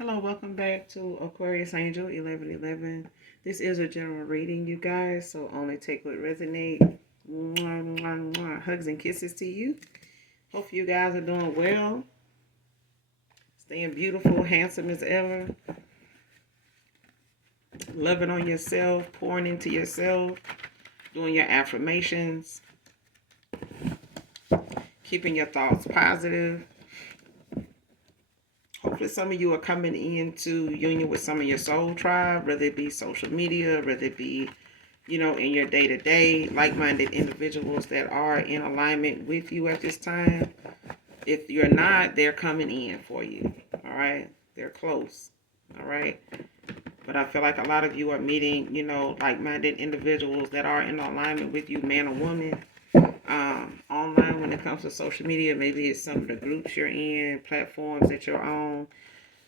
Hello, welcome back to Aquarius Angel 1111. This is a general reading, you guys, so only take what resonate. Mwah, mwah, mwah. Hugs and kisses to you. Hope you guys are doing well, staying beautiful, handsome as ever, loving on yourself, pouring into yourself, doing your affirmations, keeping your thoughts positive. Hopefully some of you are coming into union with some of your soul tribe, whether it be social media, whether it be, in your day-to-day, like-minded individuals that are in alignment with you at this time. If you're not, they're coming in for you, all right? They're close, all right? But I feel like a lot of you are meeting, like-minded individuals that are in alignment with you, man or woman. Online when it comes to social media, maybe it's some of the groups you're in, platforms that you're on.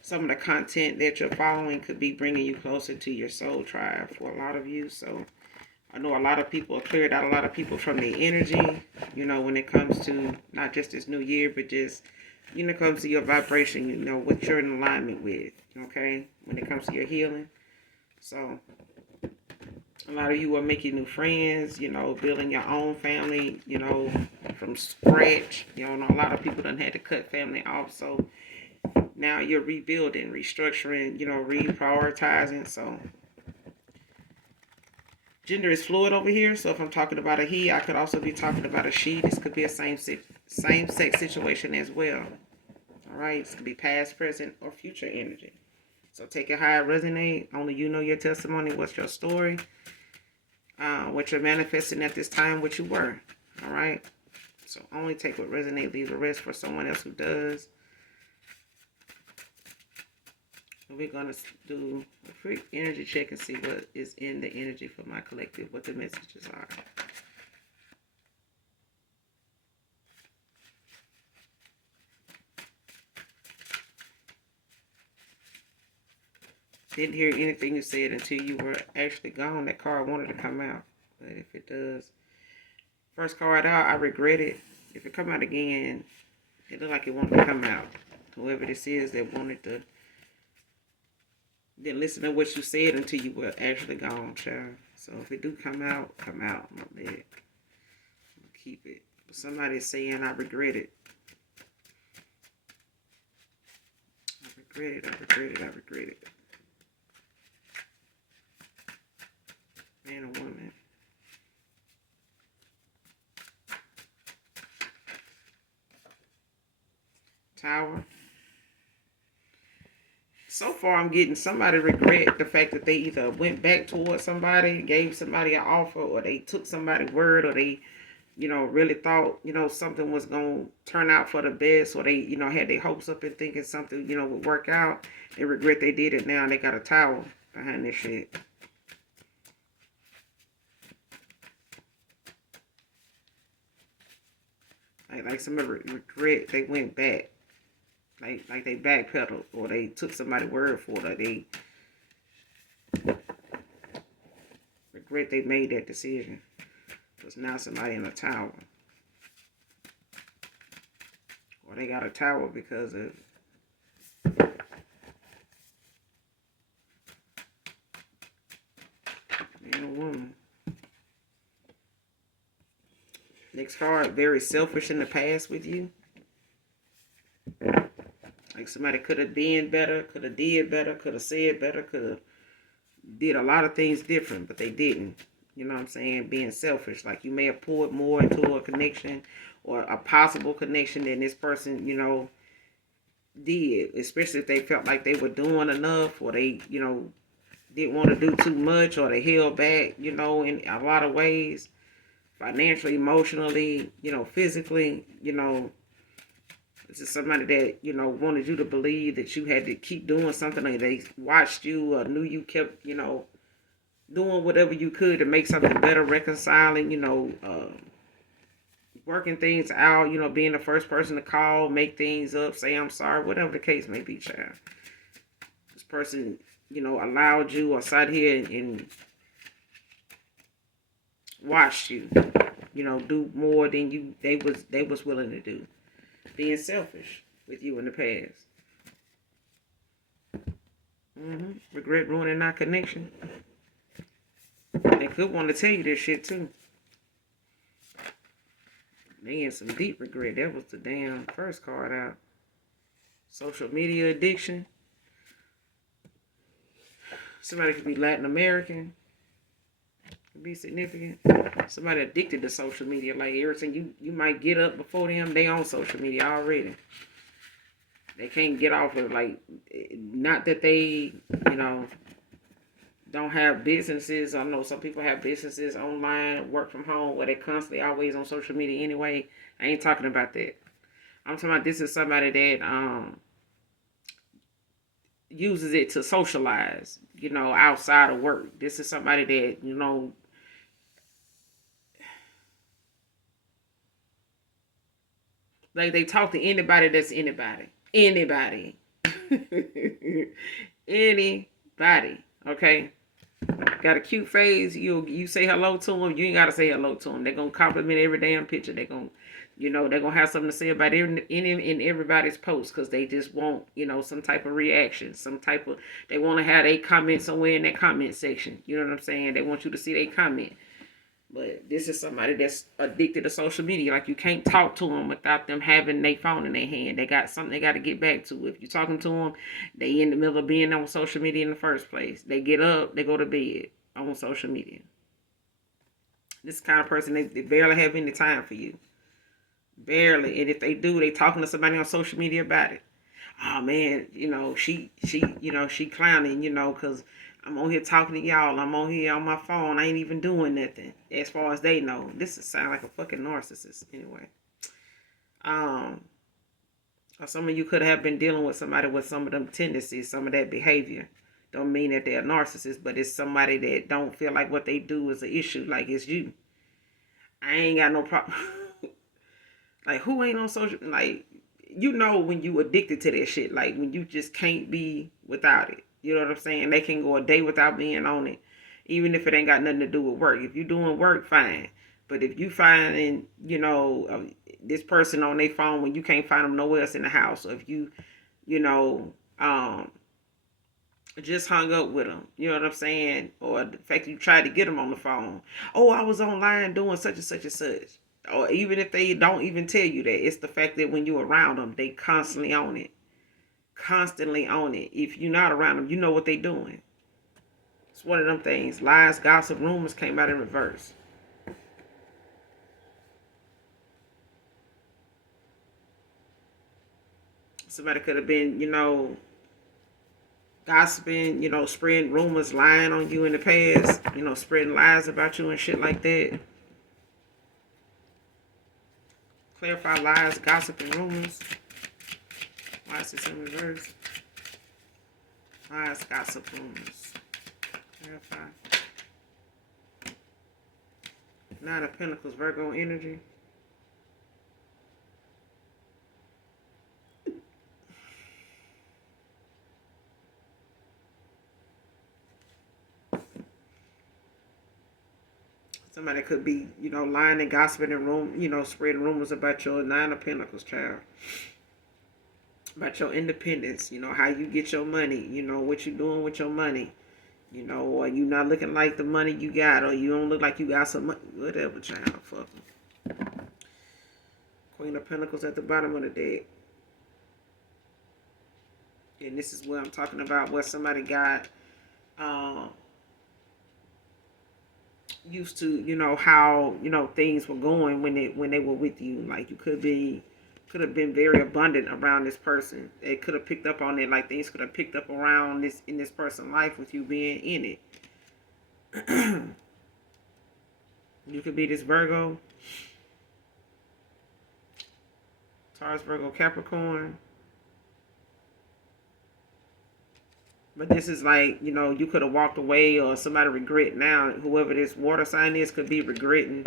Some of the content that you're following could be bringing you closer to your soul tribe for a lot of you. So I know a lot of people have cleared out a lot of people from the energy, when it comes to not just this new year, but just, when it comes to your vibration, what you're in alignment with, okay, when it comes to your healing. So a lot of you are making new friends, building your own family, from scratch. A lot of people done had to cut family off. So now you're rebuilding, restructuring, reprioritizing. So gender is fluid over here. So if I'm talking about a he, I could also be talking about a she. This could be a same-sex situation as well. All right. This could be past, present, or future energy. So take it how it resonates. Only you know your testimony. What's your story? What you're manifesting at this time, what you were. All right. So only take what resonates, leave the rest for someone else who does. We're going to do a quick energy check and see what is in the energy for my collective, what the messages are. Didn't hear anything you said until you were actually gone. That card wanted to come out. But if it does, first card out, I regret it. If it come out again, it looked like it wanted to come out. Whoever this is that wanted to, didn't listen to what you said until you were actually gone, child. So if it do come out, my bad. Keep it. But somebody's saying I regret it. I regret it. Man or woman. Tower. So far, I'm getting somebody regret the fact that they either went back towards somebody, gave somebody an offer, or they took somebody's word, or they, really thought, something was going to turn out for the best, or they, had their hopes up and thinking something, would work out. They regret they did it now, and they got a tower behind this shit. Like somebody regret they went back. Like they backpedaled, or they took somebody's word for it, or they regret they made that decision. Because now somebody in a tower. Or they got a tower because of man or woman. Next card, very selfish in the past with you. Like somebody could have been better, could have did better, could have said better, could have did a lot of things different, but they didn't. You know what I'm saying? Being selfish. Like you may have poured more into a connection or a possible connection than this person, did. Especially if they felt like they were doing enough, or they, didn't want to do too much, or they held back, in a lot of ways. Financially, emotionally, physically, this is somebody that, wanted you to believe that you had to keep doing something, and they watched you or knew you kept, doing whatever you could to make something better, reconciling, working things out, being the first person to call, make things up, say I'm sorry, whatever the case may be, child. This person, allowed you or sat here and watched you, do more than they was willing to do. Being selfish with you in the past. Regret ruining our connection. They could want to tell you this shit too. They in some deep regret. That was the damn first card out. Social media addiction. Somebody could be Latin American. Could be significant. Somebody addicted to social media. Like everything you might get up before them, they on social media already. They can't get off of it. Like, not that they, don't have businesses. I know some people have businesses online, work from home, where they're constantly always on social media anyway. I ain't talking about that. I'm talking about this is somebody that uses it to socialize, outside of work. This is somebody that, like they talk to anybody that's anybody. Anybody. Anybody. Okay? Got a cute face, you say hello to them, you ain't gotta say hello to them. They're gonna compliment every damn picture. They're gonna they're gonna have something to say about in everybody's post because they just want, some type of reaction, they want to have a comment somewhere in that comment section. You know what I'm saying? They want you to see their comment. But this is somebody that's addicted to social media. Like, you can't talk to them without them having their phone in their hand. They got something they got to get back to. If you're talking to them, they in the middle of being on social media in the first place. They get up, they go to bed on social media. This kind of person, they barely have any time for you. Barely. And if they do, they talking to somebody on social media about it. Oh man, she clowning, because I'm on here talking to y'all. I'm on here on my phone. I ain't even doing nothing. As far as they know. This is sound like a fucking narcissist anyway. Or some of you could have been dealing with somebody with some of them tendencies, some of that behavior. Don't mean that they're a narcissist, but it's somebody that don't feel like what they do is an issue. Like, it's you. I ain't got no problem. Like, who ain't on social? Like, when you addicted to that shit. Like, when you just can't be without it. You know what I'm saying? They can go a day without being on it, even if it ain't got nothing to do with work. If you doing work, fine. But if you finding, this person on their phone when you can't find them nowhere else in the house, or if you, just hung up with them, you know what I'm saying? Or the fact that you tried to get them on the phone. Oh, I was online doing such and such and such. Or even if they don't even tell you that, it's the fact that when you're around them, they constantly on it. Constantly on it. If you're not around them, you know what they doing. It's one of them things. Lies, gossip, rumors came out in reverse. Somebody could have been, gossiping, spreading rumors, lying on you in the past, spreading lies about you and shit like that. Clarify lies, gossip, and rumors. Why is this in reverse? Lies, gossip, rumors. Clarify. Nine of Pentacles, Virgo energy. Somebody could be, lying and gossiping and spreading rumors about your Nine of Pentacles, child. About your independence, how you get your money, what you doing with your money. Or you not looking like the money you got, or you don't look like you got some money. Whatever, child. Fuck them. Queen of Pentacles at the bottom of the deck. And this is what I'm talking about, what somebody got used to, how, things were going when they were with you. Like, you could have been very abundant around this person. It could have picked up on it, like things could have picked up around this person's life with you being in it. You could be this Virgo, Taurus, Virgo, Capricorn. But this is like, you could have walked away, or somebody regret now. Whoever this water sign is could be regretting.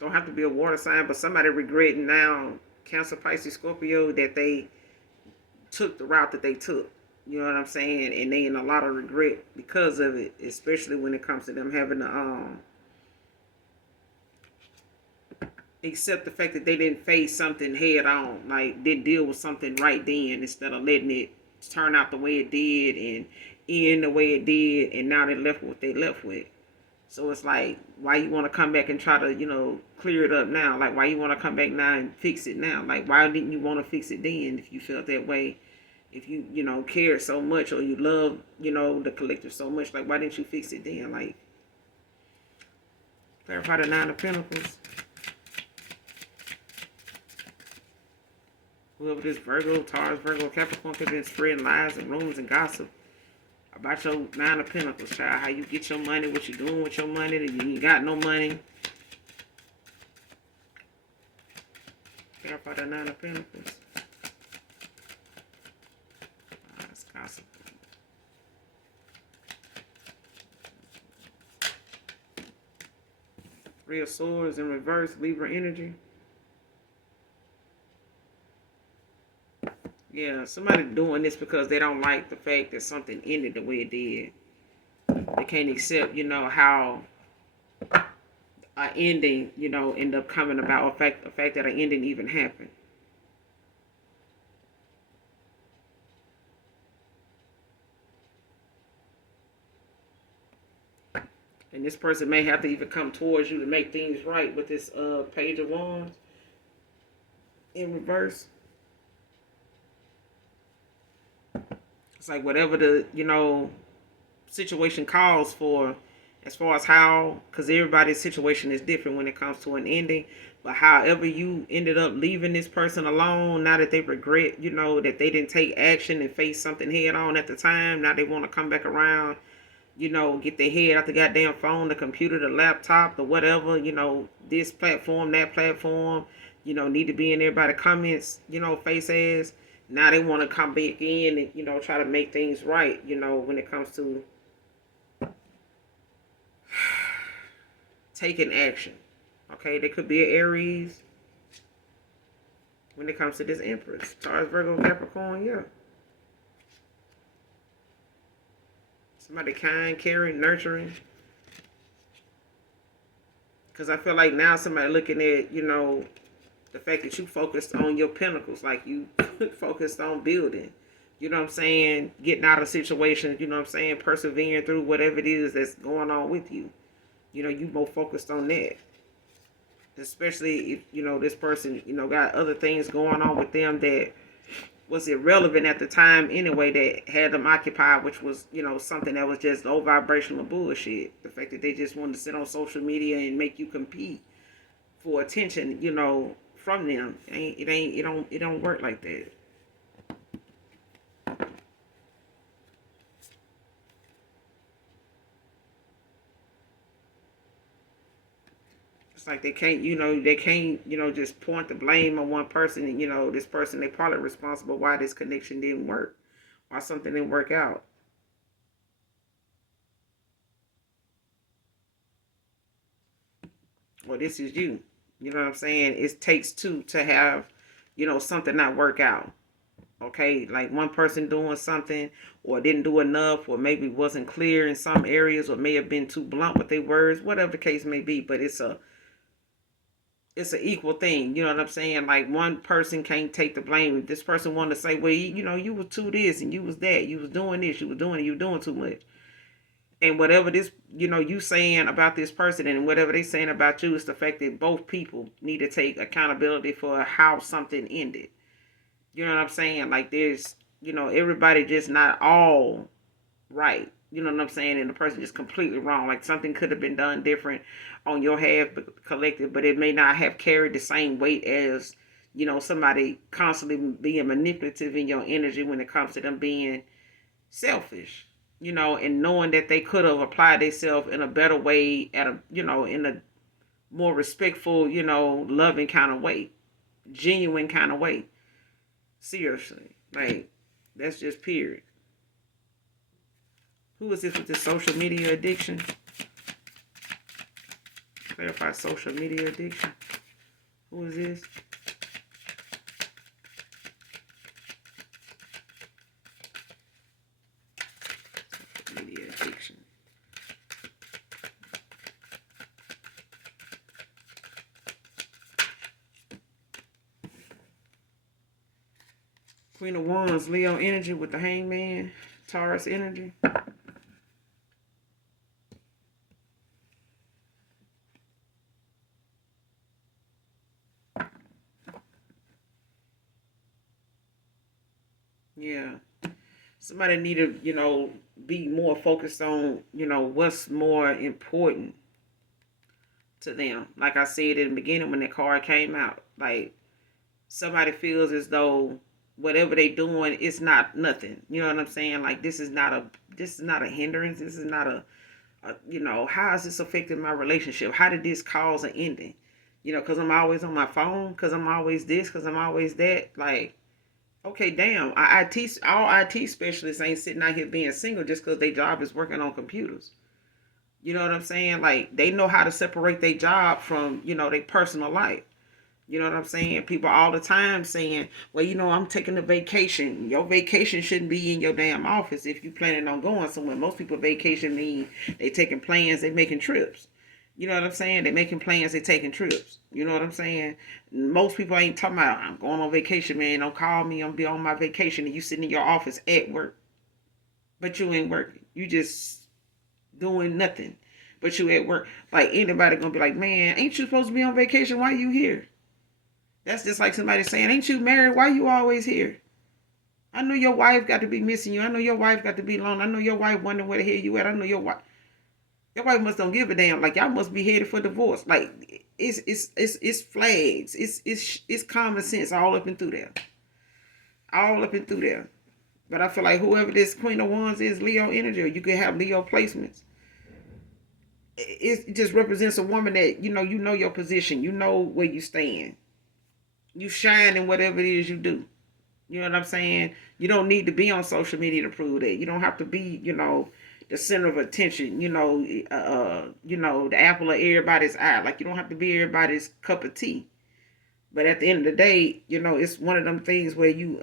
Don't have to be a water sign, but somebody regretting now, Cancer, Pisces, Scorpio, that they took the route that they took. You know what I'm saying? And they in a lot of regret because of it, especially when it comes to them having to accept the fact that they didn't face something head on, like didn't deal with something right then, instead of letting it turn out the way it did and end the way it did, and now they left with what they left with. So it's like, why you want to come back and try to, clear it up now? Like, why you want to come back now and fix it now? Like, why didn't you want to fix it then if you felt that way? If you, cared so much, or you love, the collective so much, like, why didn't you fix it then? Like, clarify the Nine of Pentacles. Whoever this Virgo, Taurus, Virgo, Capricorn could have been spreading lies and rumors and gossip about your Nine of Pentacles, child. How you get your money, what you doing with your money, that you ain't got no money. Clarify the Nine of Pentacles. That's gossip. Three of Swords in reverse, Libra energy. Yeah, somebody doing this because they don't like the fact that something ended the way it did. They can't accept, how an ending, end up coming about, or the fact that an ending even happened. And this person may have to even come towards you to make things right with this Page of Wands in reverse. It's like whatever the, situation calls for, as far as how, because everybody's situation is different when it comes to an ending. But however you ended up leaving this person alone, now that they regret, that they didn't take action and face something head on at the time, now they want to come back around, get their head out the goddamn phone, the computer, the laptop, the whatever, this platform, that platform, need to be in everybody's comments, face ass. Now they want to come back in and, try to make things right, when it comes to taking action. Okay, there could be an Aries when it comes to this Empress. Taurus, Virgo, Capricorn, yeah. Somebody kind, caring, nurturing. Because I feel like now somebody looking at, the fact that you focused on your pentacles, like you focused on building. You know what I'm saying? Getting out of situations, persevering through whatever it is that's going on with you. You more focused on that. Especially if, this person, got other things going on with them that was irrelevant at the time anyway, that had them occupied, which was, something that was just low vibrational bullshit. The fact that they just wanted to sit on social media and make you compete for attention, from them. It don't work like that. It's like they can't, just point the blame on one person and, this person, they probably responsible why this connection didn't work, why something didn't work out. Well, this is you. You know what I'm saying? It takes two to have, something not work out. Okay, like one person doing something or didn't do enough, or maybe wasn't clear in some areas, or may have been too blunt with their words, whatever the case may be. But it's an equal thing. You know what I'm saying? Like one person can't take the blame. If this person wanted to say, well, you was too this and you was that, you was doing this, you was doing it, you were doing too much. And whatever this, you saying about this person and whatever they saying about you, is the fact that both people need to take accountability for how something ended. You know what I'm saying? Like there's, everybody just not all right. You know what I'm saying? And the person just completely wrong. Like something could have been done different on your half, collective, but it may not have carried the same weight as, somebody constantly being manipulative in your energy when it comes to them being selfish, and knowing that they could have applied themselves in a better way at a, in a more respectful, loving kind of way, genuine kind of way. Seriously. Like, that's just period. Who is this with this social media addiction? Clarify social media addiction. Who is this? Media addiction. Queen of Wands, Leo energy with the Hangman, Taurus energy. Yeah. Somebody need to, be more focused on, what's more important to them. Like I said in the beginning when that card came out, like somebody feels as though whatever they doing is not nothing. You know what I'm saying? Like this is not a hindrance. This is not how is this affecting my relationship? How did this cause an ending? Because I'm always on my phone, because I'm always this, because I'm always that. Like, okay, damn. All IT specialists ain't sitting out here being single just because their job is working on computers. You know what I'm saying? Like, they know how to separate their job from, their personal life. You know what I'm saying? People all the time saying, well, I'm taking a vacation. Your vacation shouldn't be in your damn office if you planning on going somewhere. Most people vacation mean they taking plans, they making trips. You know what I'm saying? They making plans, they taking trips. You know what I'm saying? Most people ain't talking about, I'm going on vacation, man. Don't call me. I'm be on my vacation and you sitting in your office at work. But you ain't working. You just doing nothing. But you at work. Like anybody gonna be like, man, ain't you supposed to be on vacation? Why you here? That's just like somebody saying, ain't you married? Why you always here? I know your wife got to be missing you. I know your wife got to be alone. I know your wife wondering where the hell you at. I know your wife must don't give a damn. Like y'all must be headed for divorce. Like it's flags. It's common sense all up and through there. All up and through there. But I feel like whoever this Queen of Wands is, Leo energy, or you could have Leo placements. It just represents a woman that you know your position. You know where you stand. You shine in whatever it is you do. You know what I'm saying? You don't need to be on social media to prove that. You don't have to be, the center of attention. The apple of everybody's eye. Like you don't have to be everybody's cup of tea. But at the end of the day, it's one of them things where you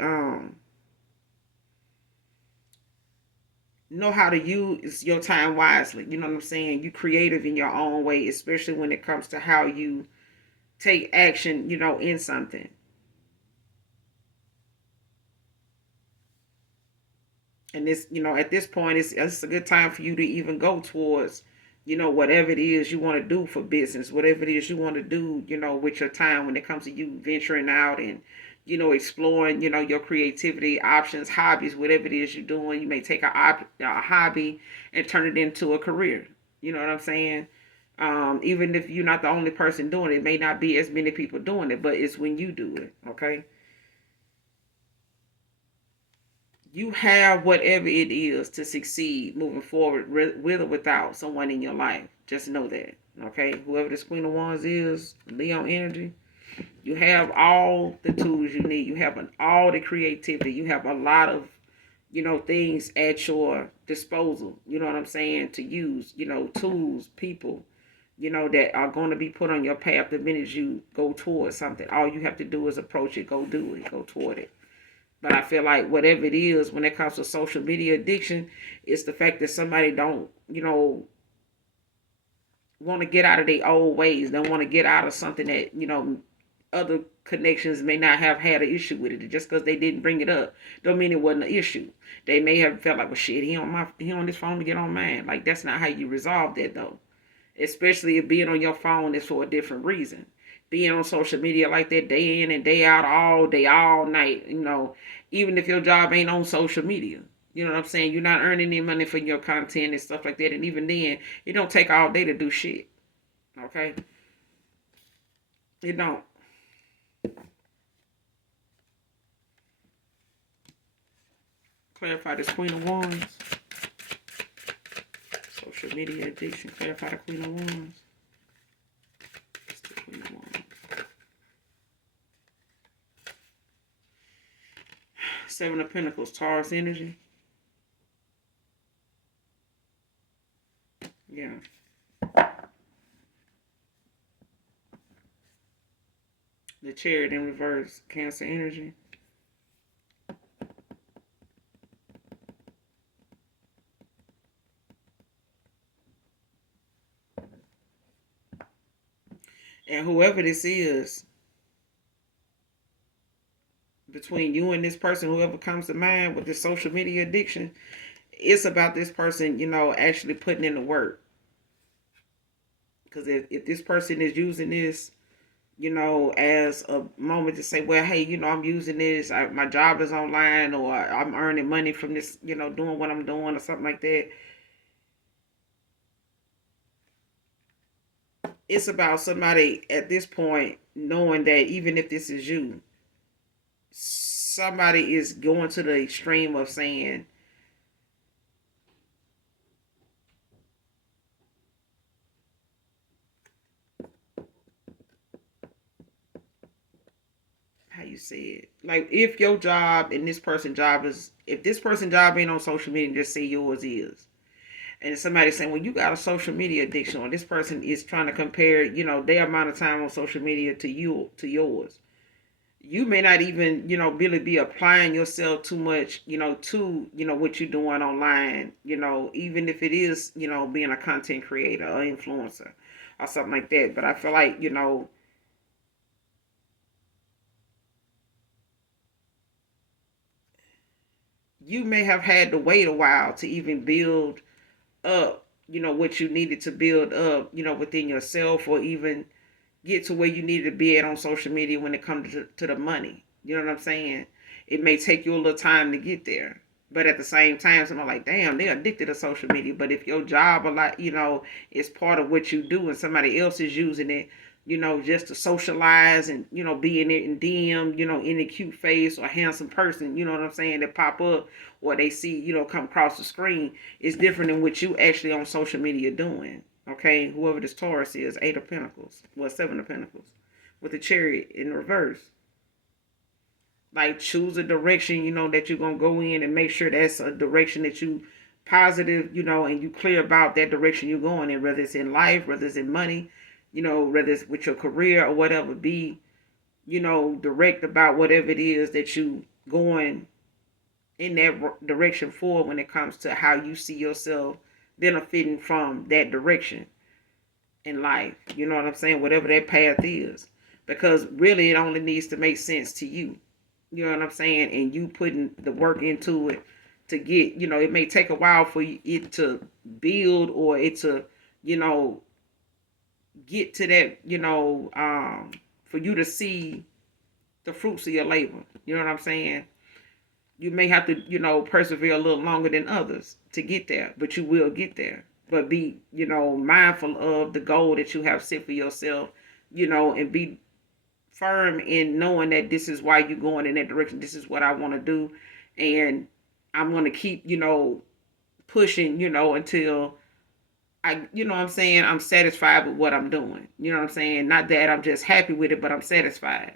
know how to use your time wisely. You know what I'm saying? You creative in your own way, especially when it comes to how you take action, in something. And this, at this point, it's a good time for you to even go towards, whatever it is you want to do for business, whatever it is you want to do, with your time when it comes to you venturing out and, exploring, your creativity, options, hobbies, whatever it is you're doing. You may take a hobby and turn it into a career. You know what I'm saying? Even if you're not the only person doing it, it may not be as many people doing it, but it's when you do it, okay? You have whatever it is to succeed moving forward, with or without someone in your life. Just know that, okay? Whoever this Queen of Wands is, Leo energy, you have all the tools you need. You have all the creativity. You have a lot of, things at your disposal. You know what I'm saying? To use, tools, people, that are going to be put on your path the minute you go towards something. All you have to do is approach it, go do it, go toward it. But I feel like whatever it is, when it comes to social media addiction, it's the fact that somebody don't, want to get out of their old ways. They want to get out of something that, other connections may not have had an issue with it. Just because they didn't bring it up, don't mean it wasn't an issue. They may have felt like, well, shit, he on this phone to get on mine. Like that's not how you resolve that though. Especially if being on your phone is for a different reason. Being on social media like that day in and day out, all day, all night, even if your job ain't on social media. You know what I'm saying? You're not earning any money for your content and stuff like that. And even then, it don't take all day to do shit. Okay? It don't. Clarify this Queen of Wands. Social media addiction. Clarify the Queen of Wands. It's the Queen of Wands. Seven of Pentacles. Taurus energy. Yeah. The Chariot in reverse. Cancer energy. And whoever this is, between you and this person, whoever comes to mind with this social media addiction, it's about this person, actually putting in the work. Because if this person is using this, as a moment to say, well, hey, I'm using this, my job is online, or I'm earning money from this, doing what I'm doing, or something like that. It's about somebody at this point knowing that even if this is you, somebody is going to the extreme of saying, how you say it, like if your job and this person's job is, if this person's job ain't on social media, just say yours is. And somebody saying, well, you got a social media addiction, or this person is trying to compare, their amount of time on social media to yours. You may not even, really be applying yourself too much, to, what you're doing online, even if it is, being a content creator or influencer or something like that. But I feel like, you may have had to wait a while to even build up, what you needed to build up, within yourself, or even get to where you need to be at on social media when it comes to the money. You know what I'm saying? It may take you a little time to get there. But at the same time, someone like, damn, they're addicted to social media. But if your job a lot, is part of what you do and somebody else is using it, just to socialize and, be in it and DM, any cute face or handsome person, you know what I'm saying, that pop up or they see, come across the screen, is different than what you actually on social media doing. Okay, whoever this Taurus is, 8 of Pentacles, well, 7 of Pentacles, with the Chariot in reverse. Like, choose a direction, that you're gonna go in, and make sure that's a direction that you positive, and you clear about that direction you're going in, whether it's in life, whether it's in money, whether it's with your career or whatever. Be, direct about whatever it is that you going in that direction for, when it comes to how you see yourself benefiting from that direction in life. You know what I'm saying? Whatever that path is. Because really it only needs to make sense to you. You know what I'm saying? And you putting the work into it to get, it may take a while for it to build, or it to, you know, get to that, for you to see the fruits of your labor. You know what I'm saying? You may have to, persevere a little longer than others to get there, but you will get there. But be, mindful of the goal that you have set for yourself, and be firm in knowing that this is why you're going in that direction. This is what I want to do. And I'm going to keep, pushing, until what I'm saying, I'm satisfied with what I'm doing. You know what I'm saying? Not that I'm just happy with it, but I'm satisfied.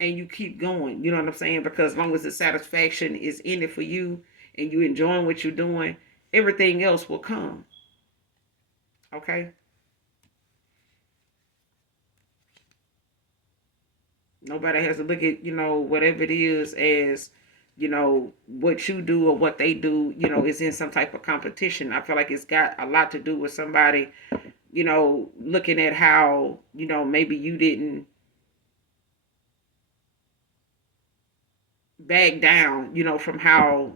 And you keep going, you know what I'm saying? Because as long as the satisfaction is in it for you and you enjoying what you're doing, everything else will come. Okay? Nobody has to look at, whatever it is as, what you do or what they do, is in some type of competition. I feel like it's got a lot to do with somebody, looking at how, maybe you didn't back down, from how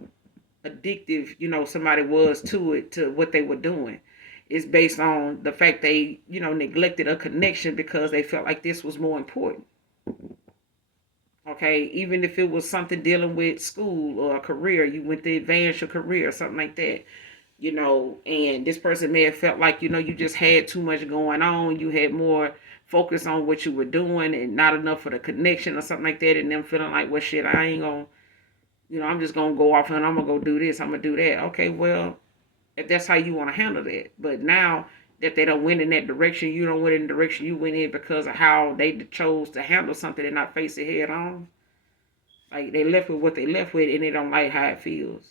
addictive, somebody was to it, to what they were doing. It's based on the fact they, neglected a connection because they felt like this was more important. Okay, even if it was something dealing with school or a career, you went to advance your career or something like that, and this person may have felt like, you just had too much going on. You had more focus on what you were doing and not enough for the connection or something like that, and them feeling like, well, shit, I ain't gonna, I'm just gonna go off and I'm gonna go do this, I'm gonna do that. Okay, well, if that's how you want to handle that. But now that they don't went in that direction, you don't went in the direction you went in because of how they chose to handle something and not face it head on. Like, they left with what they left with, and they don't like how it feels.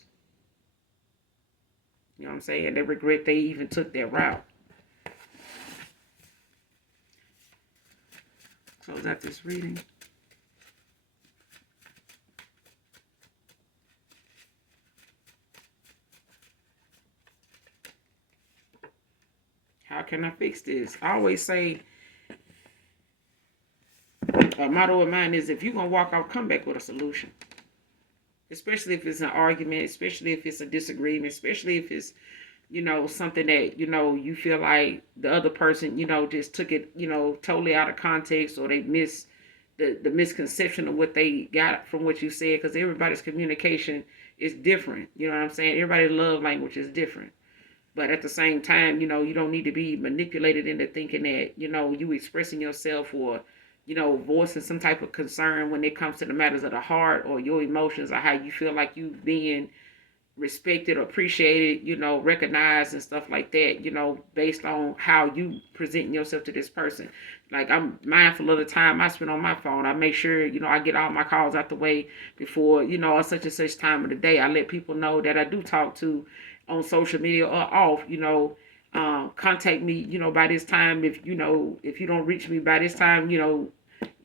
You know what I'm saying? They regret they even took that route. Close out this reading. How can I fix this? I always say, A motto of mine is, if you're gonna walk off, come back with a solution. Especially if it's an argument, especially if it's a disagreement, especially if it's, something that, you feel like the other person, just took it, totally out of context, or they miss the misconception of what they got from what you said, because everybody's communication is different. You know what I'm saying? Everybody's love language is different. But at the same time, you don't need to be manipulated into thinking that, you expressing yourself, or, voicing some type of concern when it comes to the matters of the heart, or your emotions, or how you feel like you being respected or appreciated, recognized and stuff like that, based on how you present yourself to this person. Like, I'm mindful of the time I spend on my phone. I make sure, I get all my calls out the way before, such and such time of the day. I let people know that I do talk to on social media or off, contact me, by this time. If you don't reach me by this time,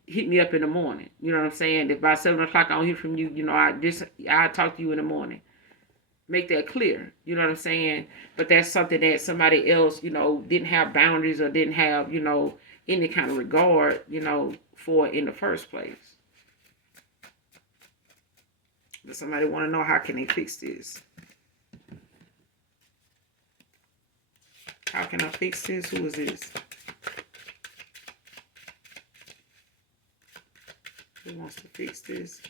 hit me up in the morning. You know what I'm saying? If by 7 o'clock I don't hear from you, I talk to you in the morning. Make that clear. You know what I'm saying? But that's something that somebody else, didn't have boundaries, or didn't have, any kind of regard, for in the first place. Does somebody want to know, how can they fix this? How can I fix this? Who is this? Who wants to fix this?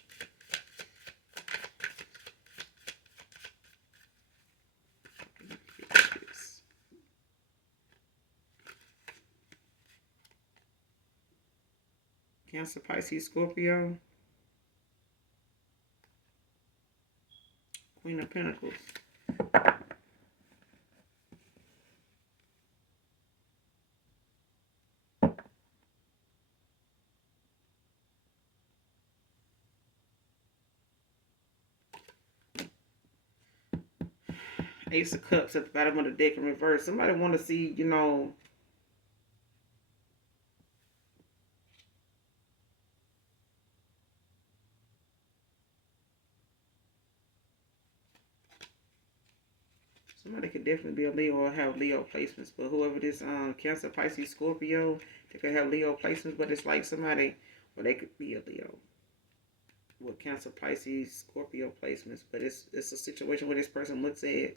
Cancer, Pisces, Scorpio. Queen of Pentacles. Ace of Cups at the bottom of the deck in reverse. Somebody want to see, somebody could definitely be a Leo or have Leo placements. But whoever this Cancer, Pisces, Scorpio, they could have Leo placements. But it's like somebody, well, they could be a Leo with Cancer, Pisces, Scorpio placements. But it's a situation where this person looks at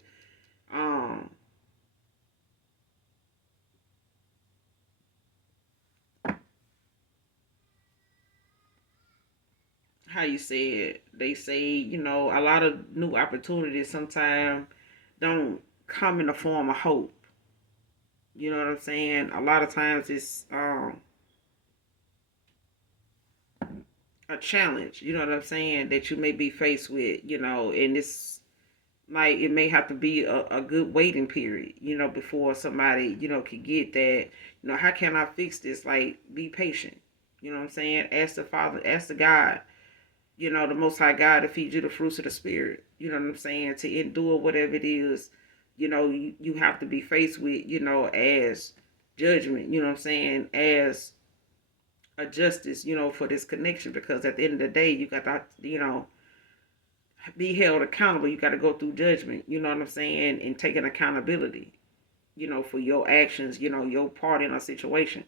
how you say it. They say, a lot of new opportunities sometimes don't come in the form of hope. You know what I'm saying? A lot of times it's a challenge, you know what I'm saying, that you may be faced with, and it's like, it may have to be a good waiting period, before somebody, can get that, how can I fix this? Like, be patient. You know what I'm saying? Ask the Father, ask the God, the Most High God, to feed you the fruits of the Spirit. You know what I'm saying? To endure whatever it is, you have to be faced with, as judgment, you know what I'm saying, as a justice, for this connection. Because at the end of the day, you got to, be held accountable. You got to go through judgment, you know what I'm saying, and taking accountability, for your actions, your part in a situation.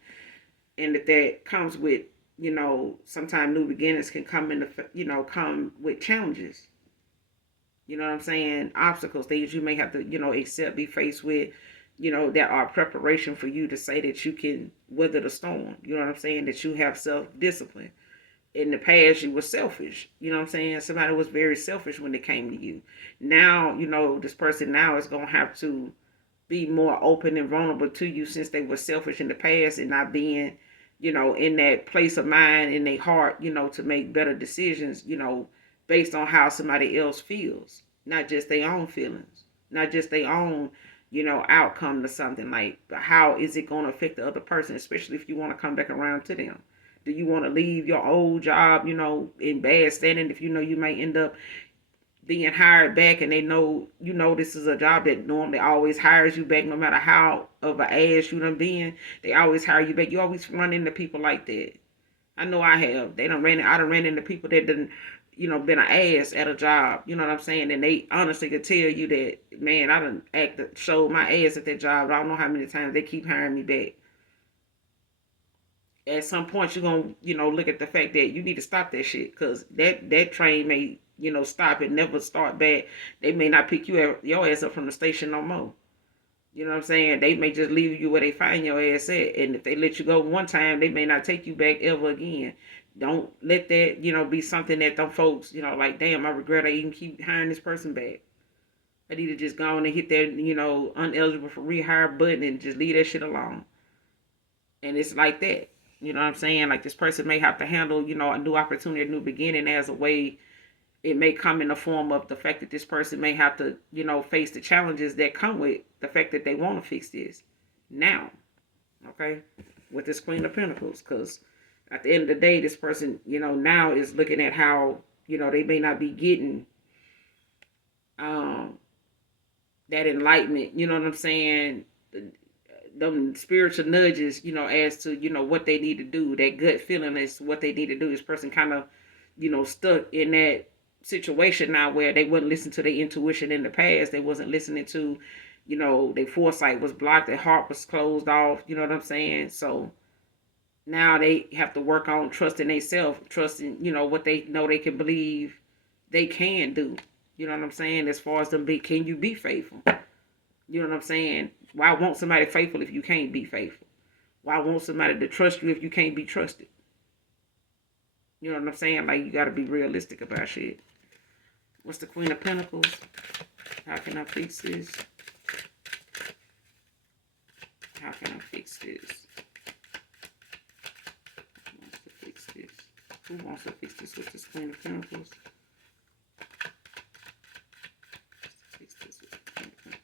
And that comes with, sometimes new beginnings can come in come with challenges. You know what I'm saying? Obstacles, things you may have to, accept, be faced with, that are preparation for you to say that you can weather the storm. You know what I'm saying? That you have self-discipline. In the past, you were selfish. You know what I'm saying? Somebody was very selfish when it came to you. Now, this person now is going to have to be more open and vulnerable to you, since they were selfish in the past, and not being, in that place of mind, in their heart, to make better decisions, based on how somebody else feels, not just their own feelings, not just their own, outcome to something. Like, how is it going to affect the other person, especially if you want to come back around to them? Do you want to leave your old job, in bad standing, if you may end up being hired back, and they know, this is a job that normally always hires you back, no matter how of an ass you done been, they always hire you back. You always run into people like that. I know I have. I done ran into people that done, been an ass at a job. You know what I'm saying? And they honestly could tell you that, man, I done showed my ass at that job. I don't know how many times they keep hiring me back. at some point you're gonna, look at the fact that you need to stop that shit, because that train may, stop and never start back. They may not pick your ass up from the station no more. You know what I'm saying? They may just leave you where they find your ass at. And if they let you go one time, they may not take you back ever again. Don't let that, be something that them folks, like, damn, I regret I even keep hiring this person back. I need to just go on and hit that, uneligible for rehire button and just leave that shit alone. And it's like that. You know what I'm saying? Like, this person may have to handle, a new opportunity, a new beginning as a way. It may come in the form of the fact that this person may have to, face the challenges that come with the fact that they want to fix this now. Okay? With this Queen of Pentacles. Because at the end of the day, this person, now is looking at how, they may not be getting that enlightenment, you know what I'm saying? Them spiritual nudges, as to, what they need to do. That gut feeling is what they need to do. This person kind of, stuck in that situation now where they wouldn't listen to their intuition in the past. They wasn't listening to, their foresight was blocked, their heart was closed off, you know what I'm saying? So now they have to work on trusting themselves, trusting, what they know they can believe they can do. You know what I'm saying? As far as them can you be faithful? You know what I'm saying? Why want somebody faithful if you can't be faithful? Why want somebody to trust you if you can't be trusted? You know what I'm saying? Like, you got to be realistic about shit. What's the Queen of Pentacles? How can I fix this? How can I fix this? Who wants to fix this? Who wants to fix this with this Queen of Pentacles? Fix this with the Queen of Pentacles.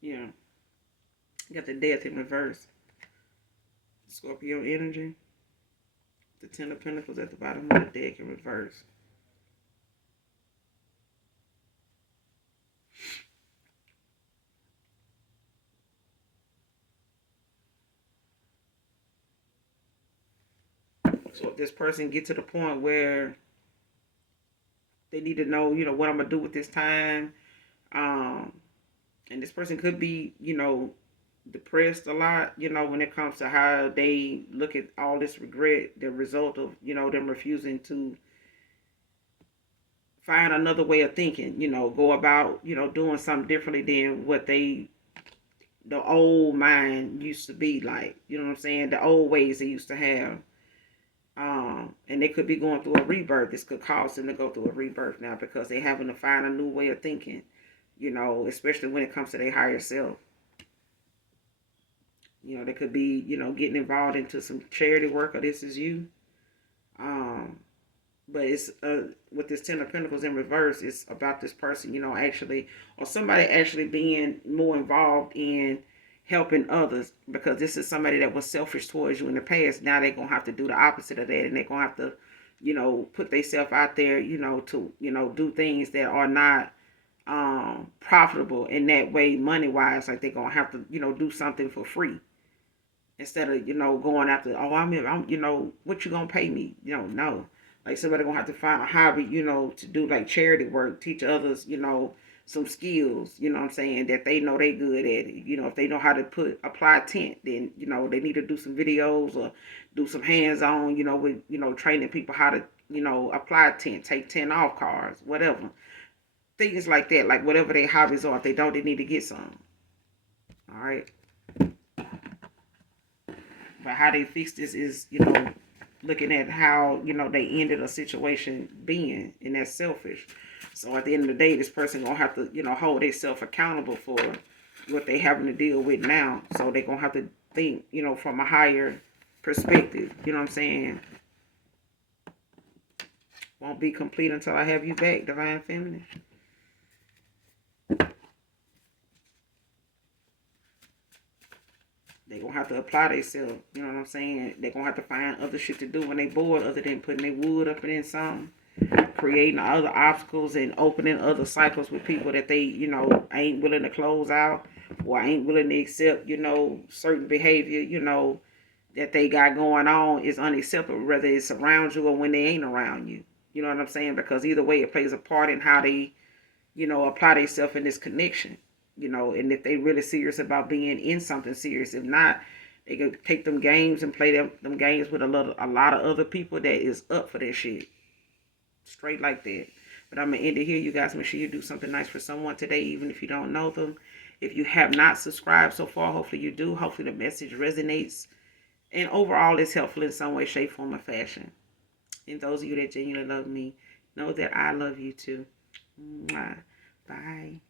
Yeah. You got the Death in reverse. Scorpio energy. The Ten of Pentacles at the bottom of the deck in reverse. So if this person get to the point where they need to know, what I'm going to do with this time, and this person could be, depressed a lot, when it comes to how they look at all this regret, the result of, them refusing to find another way of thinking, go about, doing something differently than what the old mind used to be like, you know what I'm saying? The old ways they used to have. And they could be going through a rebirth. This could cause them to go through a rebirth now because they're having to find a new way of thinking, especially when it comes to their higher self. They could be, getting involved into some charity work, or this is you. But it's with this Ten of Pentacles in reverse, it's about this person, actually, or somebody actually being more involved in helping others, because this is somebody that was selfish towards you in the past. Now they're gonna have to do the opposite of that, and they're gonna have to, put themselves out there, to, do things that are not profitable in that way, money wise. Like, they're gonna have to, do something for free instead of, going after, oh, I'm what you gonna pay me? No. Like, somebody gonna have to find a hobby, to do like charity work, teach others, some skills, what I'm saying, that they know they good at it. If they know how to apply tent, then, they need to do some videos or do some hands-on, with, training people how to, apply tent, take tent off cars, whatever. Things like that, like whatever their hobbies are. If they don't, they need to get some. All right. But how they fix this is, looking at how, they ended a situation being, and that's selfish. So at the end of the day, this person gonna have to, hold themselves accountable for what they having to deal with now. So they gonna have to think, from a higher perspective. You know what I'm saying? Won't be complete until I have you back, Divine Feminine. They're going to have to apply themselves. You know what I'm saying? They're going to have to find other shit to do when they bored other than putting their wood up and in something. Creating other obstacles and opening other cycles with people that they, ain't willing to close out or ain't willing to accept, certain behavior, that they got going on is unacceptable, whether it's around you or when they ain't around you. You know what I'm saying? Because either way, it plays a part in how they, apply themselves in this connection. And if they really serious about being in something serious. If not, they can take them games and play them games with a lot of other people that is up for that shit. Straight like that. But I'm going to end it here. You guys, make sure you do something nice for someone today, even if you don't know them. If you have not subscribed so far, hopefully you do. Hopefully the message resonates. And overall, it's helpful in some way, shape, form, or fashion. And those of you that genuinely love me, know that I love you too. Mwah. Bye.